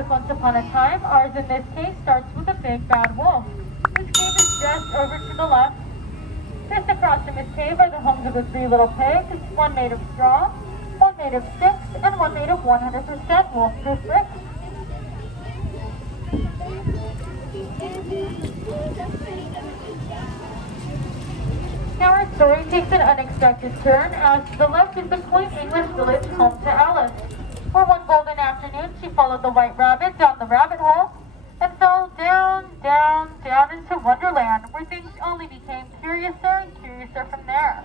with Once Upon a Time, ours in this case starts with a big bad wolf. His cave is just over to the left. Just across from his cave are the homes of the three little pigs, one made of straw, one made of sticks, and one made of 100% wolf-proof bricks. Now our story takes an unexpected turn, as to the left is the quaint English village home to Alice, where one golden afternoon she followed the white rabbit down the rabbit hole and fell down, down, down into Wonderland, where things only became curiouser and curiouser from there.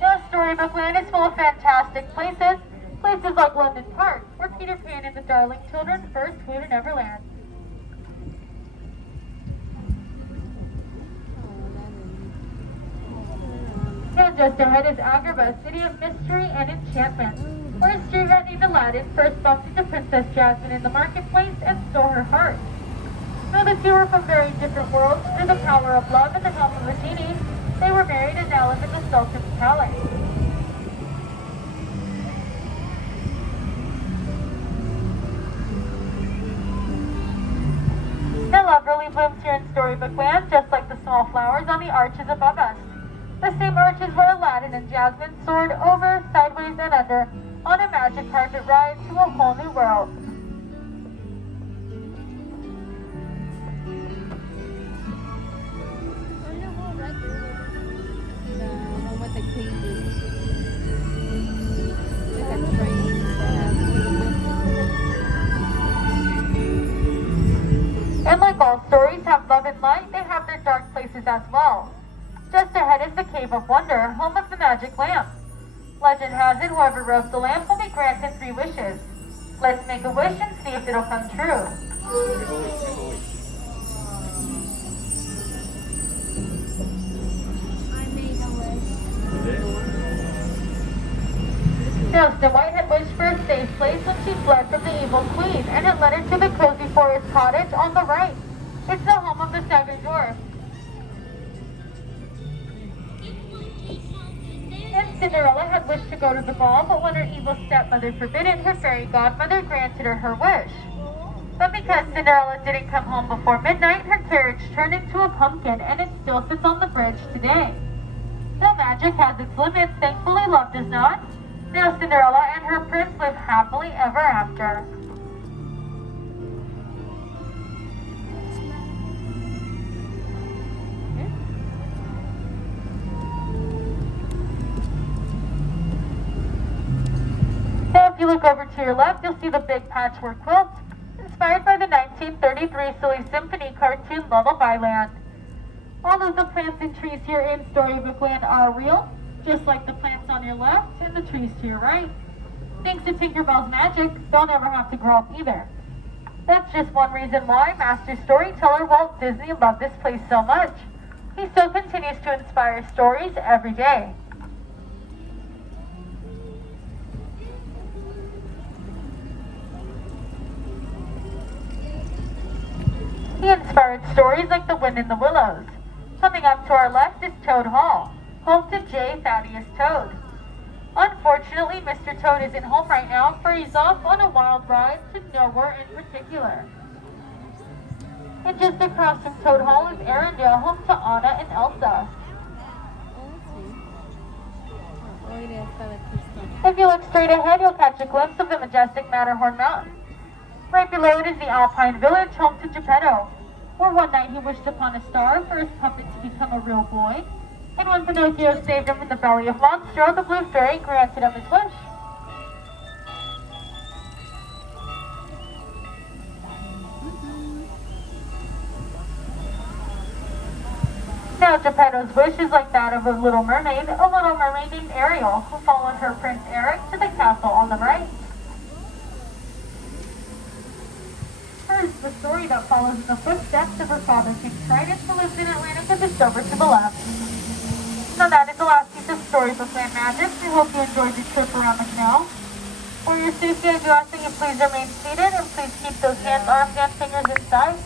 Now Storybook Land is full of fantastic places like London Park, where Peter Pan and the Darling Children first flew to Neverland. Now just ahead is Agrabah, city of mystery and enchantment, where a street rat named Aladdin first bumped into Princess Jasmine in the marketplace and stole her heart. Though the two were from very different worlds, through the power of love and the help of a genie, they were married and now live in the Sultan's palace. Now love really blooms here in Storybook Land, just like the small flowers on the arches above us. The same arches where Aladdin and Jasmine soared over, sideways, and under on a magic carpet ride to a whole new world. And like all stories have love and light, they have their dark places as well. Just ahead is the Cave of Wonder, home of the magic lamp. Legend has it whoever rubs the lamp will be granted 3 wishes. Let's make a wish and see if it'll come true. I made a wish. Now Snow White had wished for a safe place when she fled from the evil queen, and it led her to the cozy forest cottage on the right. It's the home of the 7 dwarfs. And Cinderella had wished to go to the ball, but when her evil stepmother forbid it, her fairy godmother granted her her wish. But because Cinderella didn't come home before midnight, her carriage turned into a pumpkin, and it still sits on the bridge today. Though magic has its limits, thankfully love does not. Now Cinderella and her prince live happily ever after. Now if you look over to your left, you'll see the big Patchwork Quilt, inspired by the 1933 Silly Symphony cartoon Lullaby Land. All of the plants and trees here in Storybook Land are real, just like the plants on your left and the trees to your right. Thanks to Tinkerbell's magic, they'll never have to grow up either. That's just one reason why master storyteller Walt Disney loved this place so much. He still continues to inspire stories every day. He inspired stories like The Wind in the Willows. Coming up to our left is Toad Hall, home to J. Thaddeus Toad. Unfortunately, Mr. Toad isn't home right now, for he's off on a wild ride to nowhere in particular. And just across from Toad Hall is Arendelle, home to Anna and Elsa. If you look straight ahead, you'll catch a glimpse of the majestic Matterhorn Mountain. Right below it is the Alpine Village, home to Geppetto, where one night he wished upon a star for his puppet to become a real boy. And when Pinocchio saved him from the belly of Monstro, the Blue Fairy granted him his wish. Now Geppetto's wish is like that of a little mermaid named Ariel, who followed her Prince Eric to the castle on the right. Hers the story that follows in the footsteps of her father, King Triton, who lives in Atlantica just over to the left. So that is the last piece of Storybook Land magic. We hope you enjoyed the trip around the canal. For your safety, I do ask that you please remain seated and please keep those hands, arms, and fingers inside.